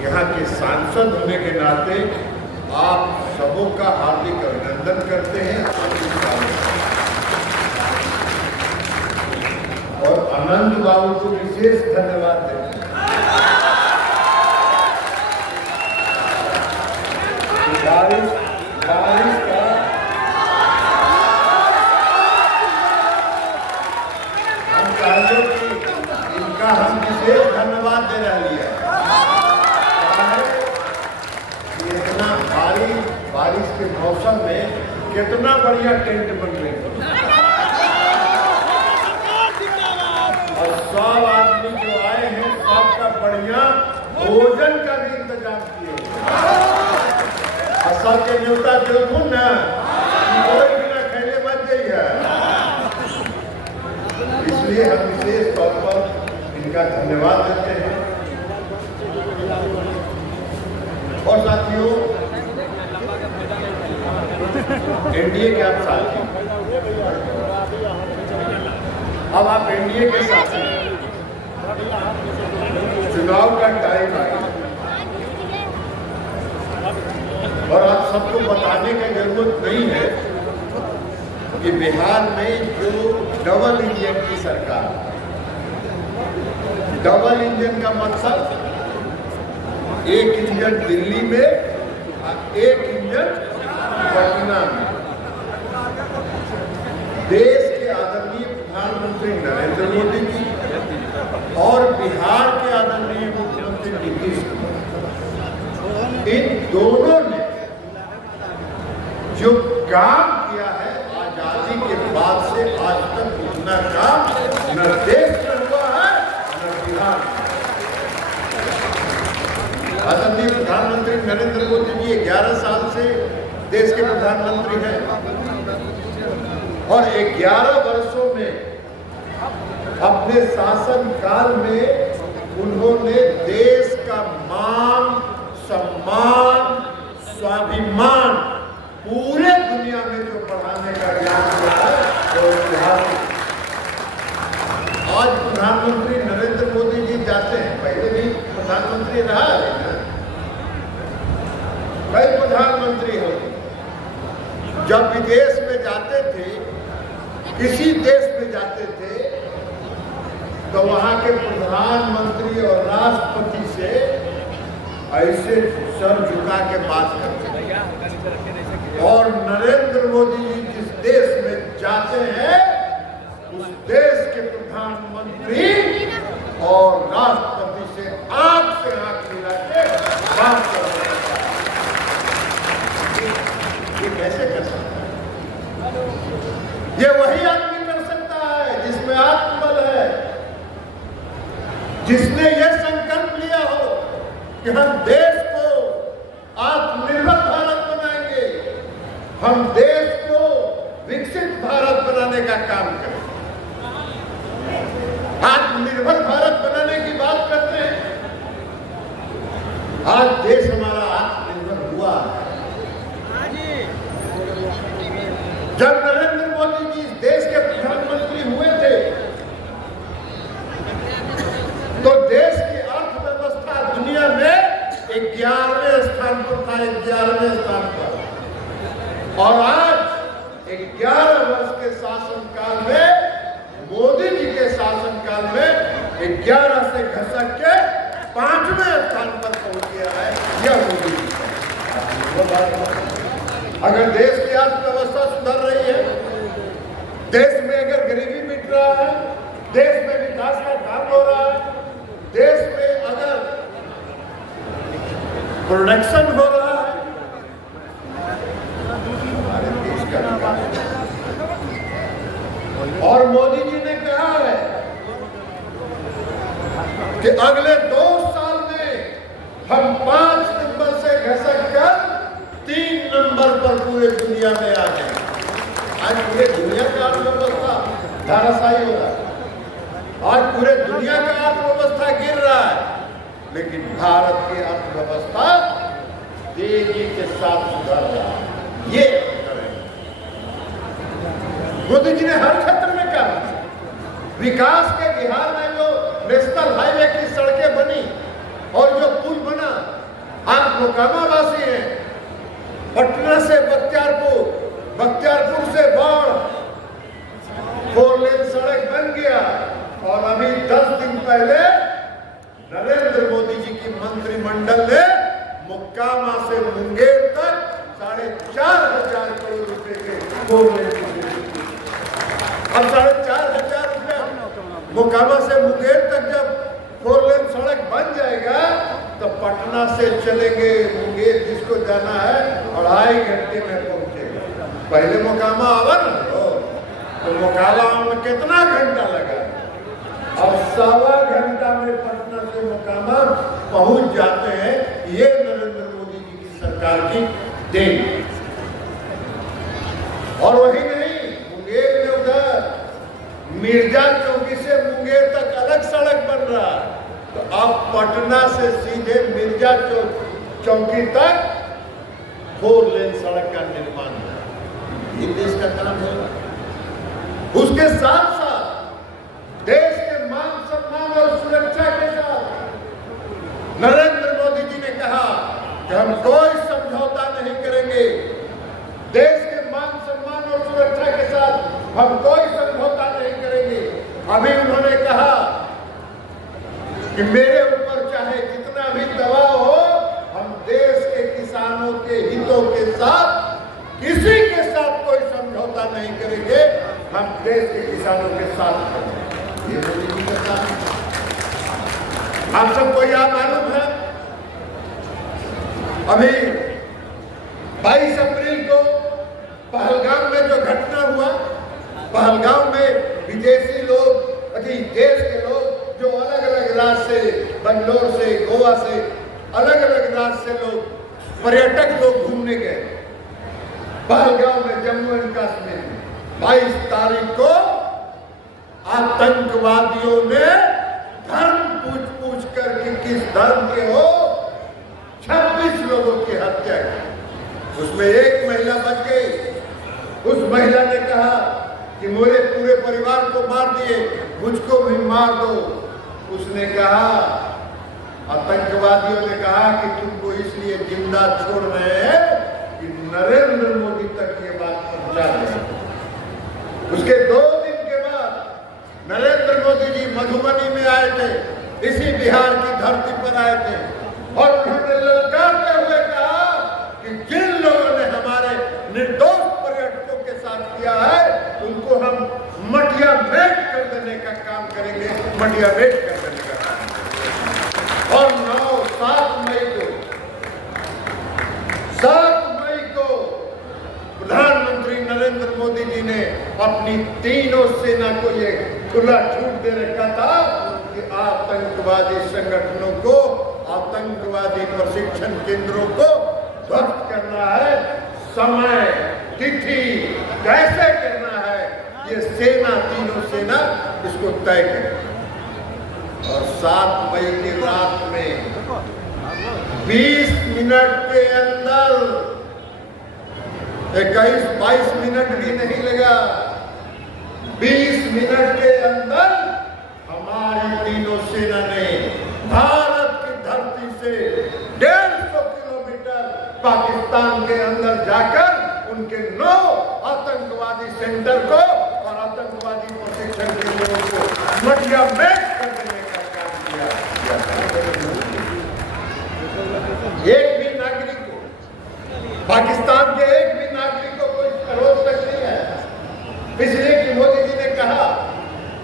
यहाँ के सांसद होने के नाते आप सबों का हार्दिक अभिनंदन करते हैं और अनंत बाबू को विशेष धन्यवाद देते हैं। बारिश का हम चाहिए कि इनका हम विशेष धन्यवाद दे रहे हैं। इतना भारी बारिश के मौसम में कितना बढ़िया टेंट बन रही है और सब आदमी जो आए हैं सबका बढ़िया भोजन का भी इंतजाम किए और सबके न्योता जो ना कोई बिना खेले बच गई है, इसलिए हम विशेष तौर पर इनका धन्यवाद देते हैं। और साथियों, एनडीए के आप साथी, अब आप एनडीए के साथी, चुनाव का टाइम आया और आप सबको बताने की जरूरत नहीं है कि बिहार में जो डबल इंजन की सरकार, डबल इंजन का मकसद एक इंजन दिल्ली में और एक इंजन पटना में। देश के आदरणीय प्रधानमंत्री नरेंद्र मोदी जी और बिहार के आदरणीय मुख्यमंत्री नीतीश कुमार, इन दोनों ने जो काम किया है आजादी के बाद से आज तक उतना काम न देश में हुआ है न बिहार में। आदरणीय प्रधानमंत्री नरेंद्र मोदी जी 11 साल से देश के प्रधानमंत्री हैं और 11 वर्षों में अपने शासन काल में उन्होंने देश का मान, सम्मान, स्वाभिमान पूरे दुनिया में जो बढ़ाने का ज्ञान किया है वो ऐतिहासिक। आज प्रधानमंत्री नरेंद्र मोदी जी जाते हैं, पहले भी प्रधानमंत्री रहा है, कई प्रधानमंत्री हो, जब विदेश में जाते थे, किसी देश में जाते थे तो वहां के प्रधानमंत्री और राष्ट्रपति से ऐसे सर झुका के बात करते थे। और नरेंद्र मोदी जी जिस देश में जाते हैं उस देश के प्रधानमंत्री और राष्ट्रपति से आंख मिला के बात करते हैं। ये कैसे कर सकता है? ये वही आदमी कर सकता है जिसमें आत्मबल है, जिसने ये संकल्प लिया हो कि हम देश को आत्मनिर्भर भारत बनाएंगे, हम देश को विकसित भारत बनाने का काम करें। आत्मनिर्भर भारत बनाने की बात करते हैं। आज देश हमारा आत्मनिर्भर हुआ है। जब नरेंद्र मोदी जी इस देश के प्रधानमंत्री हुए थे तो देश की अर्थव्यवस्था दुनिया में 11वें स्थान पर था, 11वें स्थान पर। और आज 11 वर्ष के शासनकाल में, मोदी जी के शासनकाल में 11 से घसक के 5वें स्थान पर पहुंच गया है। यह मोदी जी अगर देश की अर्थव्यवस्था सुधर रही है, देश में अगर गरीबी मिट रहा है, देश में विकास का काम हो रहा है, देश में अगर प्रोडक्शन हो रहा है, हमारे देश का विकास। और मोदी जी ने कहा है कि अगले 2 साल में हम 5 नंबर से घसक कर 3 नंबर पर पूरे दुनिया में आ गए। आज पूरे दुनिया का अर्थव्यवस्था धराशायी हो रहा है, आज पूरे दुनिया का अर्थव्यवस्था गिर रहा है, लेकिन भारत की अर्थव्यवस्था तेजी के साथ सुधर रहा है। ये मोदी जी ने हर क्षेत्र में कहा। विकास के बिहार में जो नेशनल हाईवे की सड़कें बनी और जो पुल बना, आप मोकामा वासी हैं, पटना से बख्तियारपुर, बख्तियारपुर से बाढ़, 4 लेन सड़क बन गया। और अभी 10 दिन पहले नरेंद्र मोदी जी की मंत्रिमंडल ने मोकामा से मुंगेर तक 4,500 करोड़ रुपए के 4 लेन। अब 4,500 रुपए मोकामा से मुंगेर तक जब 4 लेन सड़क बन जाएगा तो पटना से चलेंगे मुंगेर, जिसको जाना है 2.5 घंटे में पहुंचेगा। पहले मोकामा आवा ना तो मोकामा में कितना घंटा लगा, अब 1.25 घंटा में पटना से मोकामा पहुंच जाते हैं। ये नरेंद्र मोदी जी की सरकार की देन। और वही नहीं, मुंगेर में उधर मिर्जा चौकी से मुंगेर तक अलग सड़क बन रहा है, तो अब पटना से सीधे मिर्जा चौकी तक 4 लेन सड़क का निर्माण है। ये देश का काम है। उसके साथ साथ देश के मान सम्मान और सुरक्षा के साथ नरेंद्र मोदी जी ने कहा कि हम कोई समझौता नहीं करेंगे। देश के मान सम्मान और सुरक्षा के साथ हम कोई समझौता नहीं करेंगे। अभी उन्होंने कहा कि मेरे ऊपर चाहे जितना भी दबाव हो, हम देश के किसानों के हितों के साथ किसी के साथ कोई समझौता नहीं करेंगे, हम देश के किसानों के साथ करेंगे। ये मोदी जी का काम। आप सबको यह मालूम है, अभी 22 अप्रैल को पहलगाम में जो घटना हुआ, पहलगाम में विदेशी लोग, देश के लोग जो अलग अलग राज्य से, बंगलोर से, गोवा से, अलग अलग राज्य से लोग, पर्यटक लोग घूमने गए पहलगाम में, जम्मू एंड कश्मीर में। 22 तारीख को आतंकवादियों ने धर्म पूछ कर कि किस धर्म के हो, 26 लोगों की हत्या की। उसमें एक महिला बच गई। उस महिला ने कहा कि मेरे पूरे परिवार को मार दिए, मुझको भी मार दो। उसने कहा, आतंकवादियों ने कहा कि तुमको इसलिए जिंदा छोड़ रहे हैं कि नरेंद्र मोदी तक ये बात पहुंचा दें। उसके 2 दिन के बाद नरेंद्र मोदी जी मधुबनी में आए थे, इसी बिहार की धरती पर आए थे, और उन्होंने ललकारते हुए कहा कि जिन लोगों ने हमारे निर्दोष पर्यटकों के साथ किया है, उनको हम मटिया मेट कर देने का काम करेंगे, मटिया मेट कर देने का काम। और 7 मई को प्रधानमंत्री नरेंद्र मोदी जी ने अपनी तीनों सेना को ये खुला छूट दे रखा था कि आतंकवादी संगठनों को, आतंकवादी प्रशिक्षण केंद्रों को ध्वस्त करना है। समय, तिथि, कैसे करना है, ये सेना, तीनों सेना इसको तय करे। और 7 मई की रात में 20 मिनट के अंदर, 21-22 मिनट भी नहीं लगा, 20 मिनट के अंदर हमारी तीनों सेना ने भारत की धरती से 150 किलोमीटर पाकिस्तान के अंदर जाकर उनके 9 आतंकवादी सेंटर को और आतंकवादी प्रशिक्षण केंद्रों को मटिया मेट कर देने का काम किया। एक भी नागरिक को, पाकिस्तान के एक भी नागरिक को कोई रोक तक नहीं है, इसलिए कि मोदी जी ने कहा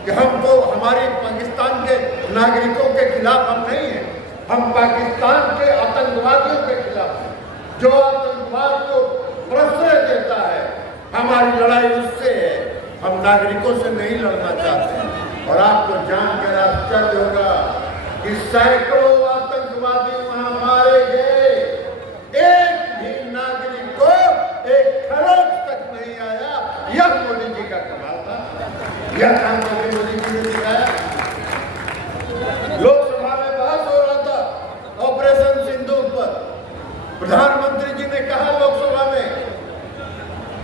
कि हमको, हमारी पाकिस्तान के नागरिकों के खिलाफ हम नहीं हैं, हम पाकिस्तान के आतंकवादियों के खिलाफ हैं। जो आतंकवाद को प्रश्रय देता है, हमारी लड़ाई उससे है, हम नागरिकों से नहीं लड़ना चाहते। और आपको जानकर आश्चर्य होगा कि सैकड़ों आतंकवादी वहां मारे गए, एक भी नागरिक को एक खरोच तक नहीं आया। यह मोदी जी का कमाल था, यह काम करके मोदी जी ने दिखाया। लोकसभा में बहस हो रहा था ऑपरेशन सिंदूर पर, प्रधानमंत्री जी ने कहा लोकसभा में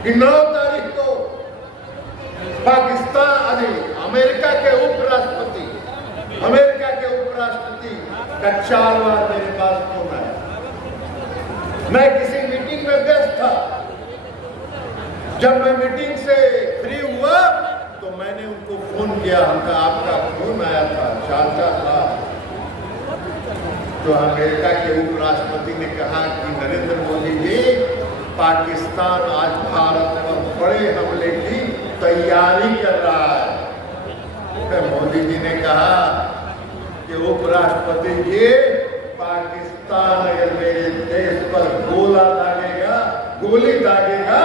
कि 9 तारीख को पाकिस्तान, अमेरिका के उपराष्ट्रपति का 4 बार मेरे पास फोन आया। मैं किसी मीटिंग में व्यस्त था। जब मैं मीटिंग से फ्री हुआ तो मैंने उनको फोन किया। हमका आपका फोन आया था, चाचा था। तो अमेरिका के उपराष्ट्रपति ने कहा कि नरेंद्र मोदी जी, पाकिस्तान आज भारत पर बड़े हमले की तैयारी कर रहा है। मोदी जी ने कहा कि उपराष्ट्रपति जी, पाकिस्तान अगर मेरे देश पर गोली दागेगा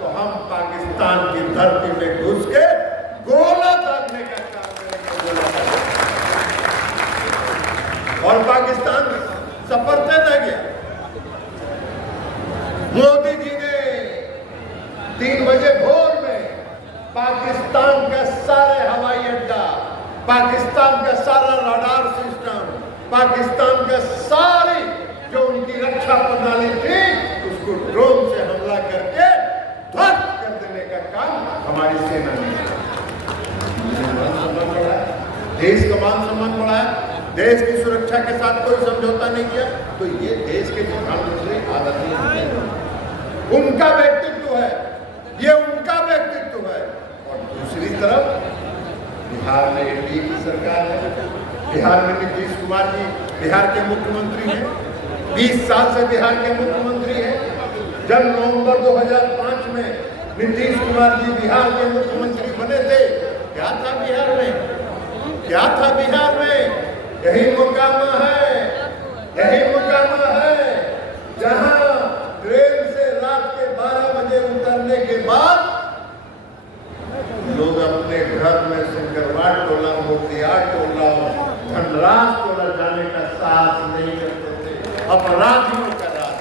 तो हम पाकिस्तान की धरती में घुस के गोला दागने का काम करेंगे। और पाकिस्तान सफरते न गया। मोदी जी ने 3 बजे भोर में पाकिस्तान का सारे हवाई अड्डा, पाकिस्तान का सारा रडार सिस्टम, पाकिस्तान का सारी जो उनकी रक्षा प्रणाली थी, उसको ड्रोन से हमला करके ध्वस्त कर देने का काम हमारी सेना ने किया। देश का मान सम्मान बढ़ाया, देश की सुरक्षा के साथ कोई समझौता नहीं किया। तो ये देश के प्रधानमंत्री आदरणीय हैं, उनका व्यक्तित्व है, ये उनका व्यक्तित्व है। और दूसरी तरफ बिहार में एनडीए की सरकार है। बिहार में नीतीश कुमार जी बिहार के मुख्यमंत्री हैं, 20 साल से बिहार के मुख्यमंत्री हैं। जब नवंबर 2005 में नीतीश कुमार जी बिहार के मुख्यमंत्री बने थे, क्या था बिहार में? क्या था बिहार में? यही मोकामा है, यही मोकामा है जहां ट्रेन से रात के 12 बजे उतरने के बाद लोग अपने घर में सिंगरवाड़ टोला, मोतियार टोला, धनराज टोला जाने का साहस नहीं करते थे, अपराधियों का राज।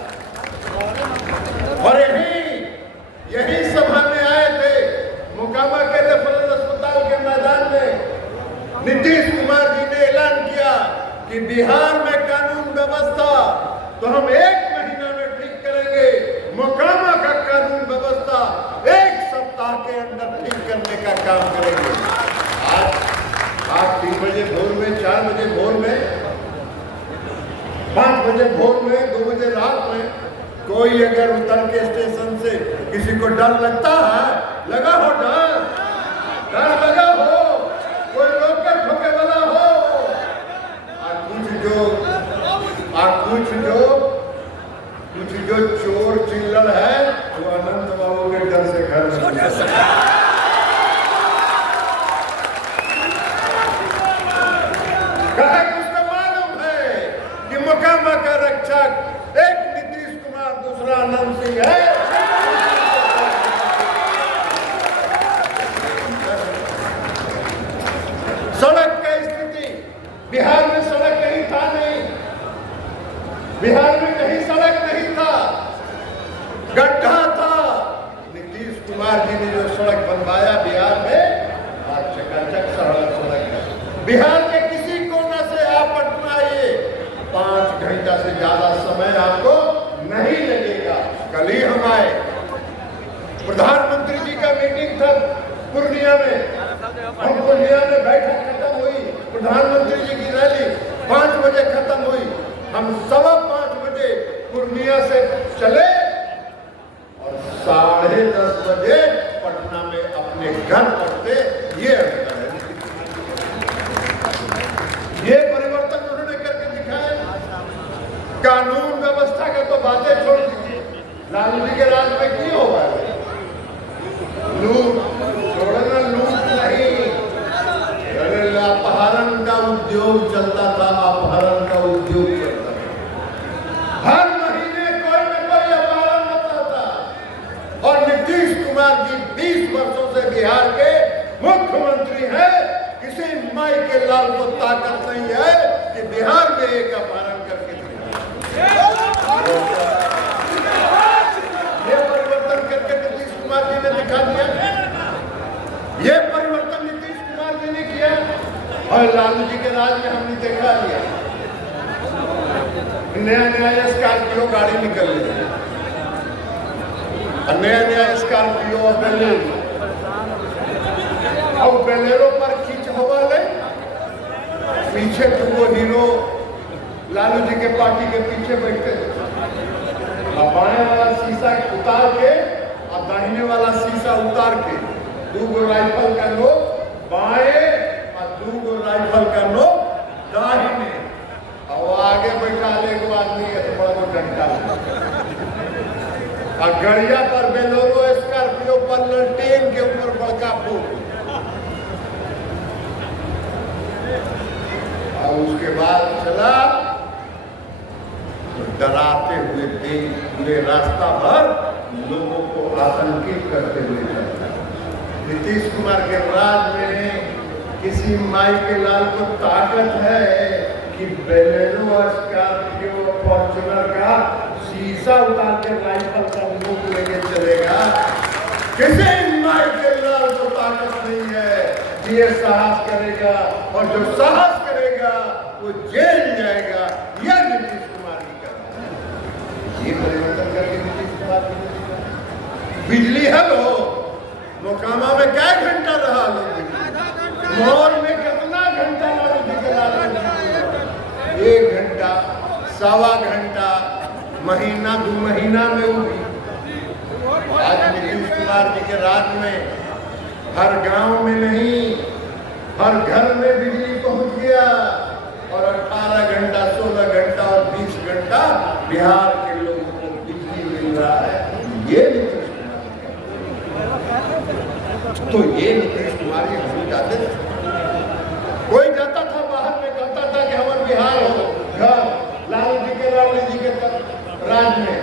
और यही सभा में आए थे, मोकामा के रेफरल अस्पताल के मैदान में नीतीश कुमार जी ने ऐलान किया कि बिहार में कानून व्यवस्था तो हम 1 महीना में ठीक करेंगे, मोकामा का कानून व्यवस्था 1 सप्ताह के अंदर ठीक करने का काम करेंगे। आज 3 बजे भोर में, 4 बजे भोर में, 5 बजे भोर में, 2 बजे रात में कोई अगर उतर के स्टेशन से किसी को डर लगता है, लगा हो डर लगा हो, कोई रोके ठोके वाला हो, कुछ जो चोर चिल्लर है वो अनंत बाबू के डर से घर में उसको मालूम है कि मोकामा का रक्षक एक नीतीश कुमार, दूसरा अनंत सिंह है। सड़क की स्थिति बिहार में, सड़क कहीं था नहीं, बिहार में कहीं सड़क नहीं था, गड्ढा था। नीतीश कुमार जी ने जो सड़क बनवाया बिहार में, आज चकाचक सड़क है। बिहार के किसी कोना से आप पटना आइए, 5 घंटा से ज्यादा समय आपको नहीं लगेगा। कल ही हम आए, प्रधानमंत्री जी का मीटिंग था पूर्णिया में, हम पूर्णिया में बैठक खत्म हुई, प्रधानमंत्री जी की रैली 5 बजे खत्म हुई। हम 5:15 बजे पूर्णिया से चले और 10:30 बजे पटना में अपने घर पहुंचे। ये परिवर्तन उन्होंने करके दिखाया। कानून व्यवस्था का तो बातें छोड़ दीजिए, लालू जी के राज में क्यों होगा? लूट नहीं, अपहरण का उद्योग चलता था, अपहरण का उद्योग चलता था। हर महीने कोई न कोई अपहरण होता था। और नीतीश कुमार जी 20 वर्षों से बिहार के मुख्यमंत्री हैं। किसी माई के लाल को ताकत नहीं है कि बिहार में एक अपहरण करके ये परिवर्तन करके नीतीश कुमार जी ने दिखा दिया। ये परिवर्तन नीतीश कुमार जी ने किया और लालू जी के राज में हमने देखा लिया। नया स्कॉर्पियो गाड़ी निकल रही है, नया स्कॉर्पियो और बेलेरो पर खींच हवा ले, पीछे तो वो हीरो लालू जी के पार्टी के पीछे बैठते थे। और बाएं वाला शीशा उतार के और दाहिने वाला शीशा उतार के 2 राइफल का नोक बाएं और 2 राइफल का नोक दाहिने, और वो आगे बैठा ले को आदमी है तो बड़ा को डंडा, और गड़िया पर बेलोरो स्कॉर्पियो पर ललटेन के ऊपर बड़का फूल, और उसके बाद चला डराते हुए पूरे रास्ता भर लोगों को आतंकित करते हुए चलता। नीतीश कुमार के राज में किसी माई के लाल को ताकत है कि बेलेनो स्कॉर्पियो फॉर्च्यूनर का शीशा उतार के राइफल का मुंह लेके चलेगा? किसी माई के लाल को ताकत नहीं है कि ये साहस करेगा, और जो साहस करेगा वो जेल जाएगा। यह नीतीश कुमार की करना है। ये परिवर्तन करके नीतीश कुमार बिजली हल हो, मोकामा में क्या घंटा रहा लोग, मॉल में कितना घंटा लगा, 1 घंटा, सवा घंटा, महीना 2 महीना में हुई। आज नीतीश कुमार जी के राज में हर गांव में नहीं, हर घर में बिजली पहुंच गया, और 18 घंटा, 16 घंटा और 20 घंटा बिहार के लोगों को बिजली मिल रहा है। ये नीतीश कुमार, तो ये नीतीश कुमार ये हम जाते थे, कोई जाता था बाहर में कहता था कि हमारे बिहार हो घर, लालू जी के राज में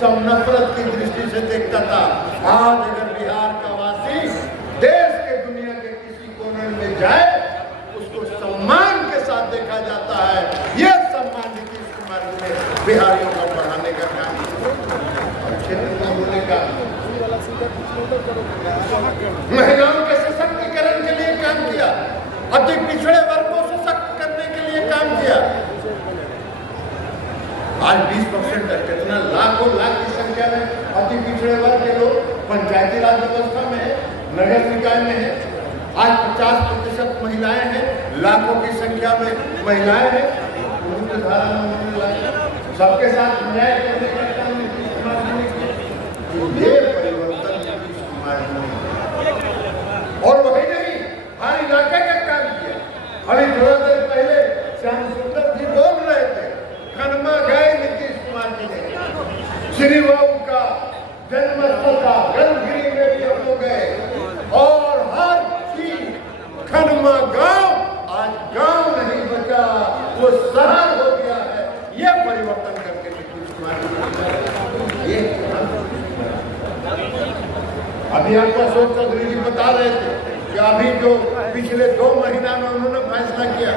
सब नफरत की दृष्टि से देखता था। आज अगर बिहार का वासी देश के दुनिया के किसी कोने में जाए, उसको सम्मान के साथ देखा जाता है। यह सम्मान नीतीश कुमार ने बिहारियों को बढ़ाने का काम किया, महिलाओं के सशक्तिकरण के लिए काम किया, अति पिछड़े वर्ग को सशक्त करने के लिए काम किया। आज 20% है, कितना लाखों लाख की संख्या में अति पिछड़े वर्ग के लोग पंचायती राज व्यवस्था में है, नगर निकाय में है। आज 50% महिलाएं हैं, लाखों की संख्या में महिलाएं हैं। उनकी धारा में सबके साथ न्याय करने का काम नीतीश कुमार ने किया। ये परिवर्तन नीतीश कुमार ने, और वही नहीं, हर इलाके का काम किया। अभी थोड़ा देर पहले श्याम सुंदर जी बोल रहे थे, खनमा गए नीतीश कुमार जी ने, श्री बाबू का जन्मस्थल का गर्भगिरी में भी हम लोग गए, और हर चीज खनमा गांव आज गांव नहीं बचा, वो शहर हो गया है। ये परिवर्तन करके नीतीश कुमार जी, ये अभी आपका अशोक चौधरी जी बता रहे थे कि अभी जो पिछले 2 महीना में उन्होंने फैसला किया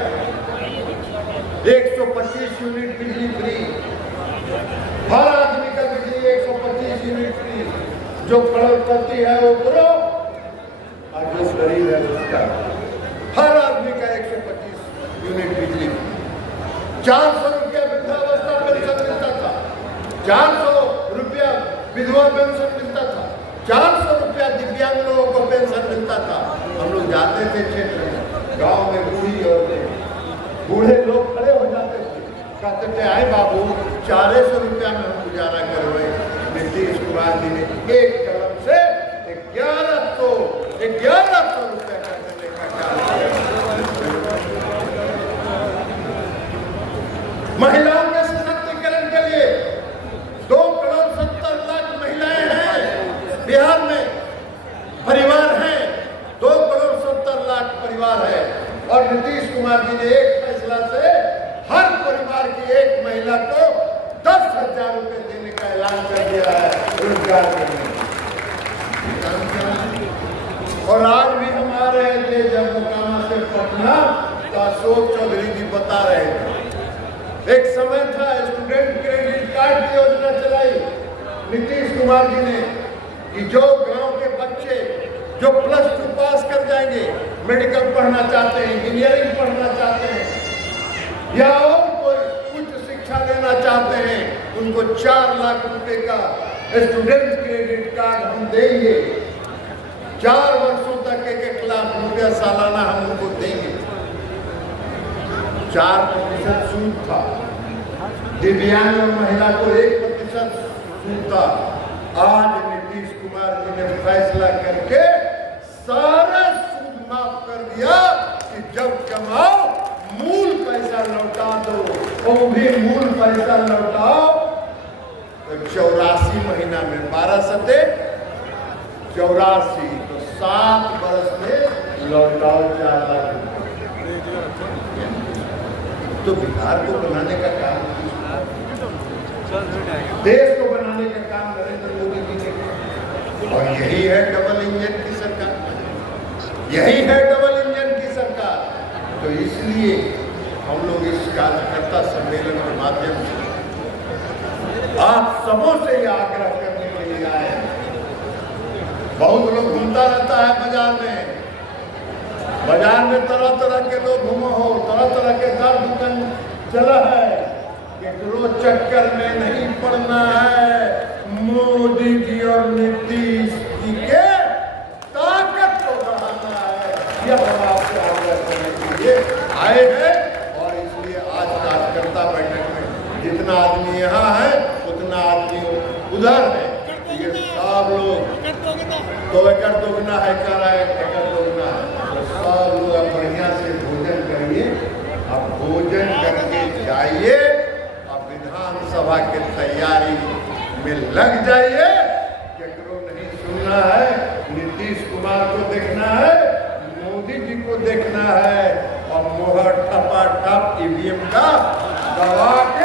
125 यूनिट बिजली फ्री, हर आदमी का बिजली 125 यूनिट फ्री, जो करोड़पति है वो करो, और जो गरीब है उसका हर आदमी का 125 यूनिट बिजली। 400 रुपया वृद्धावस्था पेंशन मिलता था, 400 रुपया विधवा पेंशन मिलता था, 400 रुपया दिव्यांग लोगों को पेंशन मिलता था। हम लोग जाते थे क्षेत्र में, गाँव में बूढ़ी और बूढ़े लोग खड़े हो जाते थे, कहते थे आए बाबू 400 रुपया में हम गुजारा करवाए। नीतीश कुमार जी ने एक कलम से 1100 रुपया का देने का काम किया। महिलाओं के सशक्तिकरण के लिए 2,70,00,000 महिलाएं हैं बिहार में, परिवार हैं 2,70,00,000 परिवार है, और नीतीश कुमार जी ने एक फैसला से हर परिवार की एक महिला को 10,000 रुपए देने का ऐलान कर दिया है रोजगार देने। और आज भी हम आ रहे थे जब मोकामा से पटना, तो अशोक चौधरी जी बता रहे थे एक समय था स्टूडेंट क्रेडिट कार्ड की योजना चलाई नीतीश कुमार जी ने, कि जो गांव के बच्चे जो +2 पास कर जाएंगे, मेडिकल पढ़ना चाहते हैं, इंजीनियरिंग पढ़ना चाहते हैं, या और कोई उच्च शिक्षा लेना चाहते हैं, उनको 4 लाख रुपए का स्टूडेंट क्रेडिट कार्ड हम देंगे। 4 वर्षों तक 1 लाख रुपया सालाना हम उनको देंगे। 4% सूद था, दिव्यांग और महिला को 1% सूता। आज नीतीश कुमार जी ने फैसला करके सारा सूद माफ कर दिया कि जब कमाओ मूल पैसा लौटा दो, वो भी मूल पैसा लौटाओ। तो 84 महीना में 12 सते 84, तो 7 बरस में लौटाओ 4 लाख रुपये। तो बिहार को बनाने का काम, देश को बनाने का काम नरेंद्र मोदी जी ने किया। और यही है डबल इंजन की सरकार, यही है डबल इंजन की सरकार। तो इसलिए हम लोग इस कार्यकर्ता सम्मेलन के माध्यम से आप सबों से यह आग्रह करने के लिए आए हैं। बहुत लोग घूमता रहता है बाजार में तरह तरह के लोग घूमो हो, तरह तरह के दर्द चला है। केकरो चक्कर में नहीं पड़ना है। मोदी जी और नीतीश जी के ताकत को बढ़ाना है, यह हम आपसे आग्रह करने के लिए आए हैं। और इसलिए आज कार्यकर्ता बैठक में जितना आदमी यहाँ है उतना आदमी उधर है। ये सब लोग 2 एकड़ दोगुना है, कर रहा है 1 एकड़ दोगुना है। तो सब लोग अब बढ़िया से भोजन करिए, अब भोजन करके जाइए, अब विधानसभा की तैयारी में लग जाइए। केकरो नहीं सुनना है, नीतीश कुमार को देखना है, मोदी जी को देखना है, और मोहर टपा टप ईवीएम का दबा के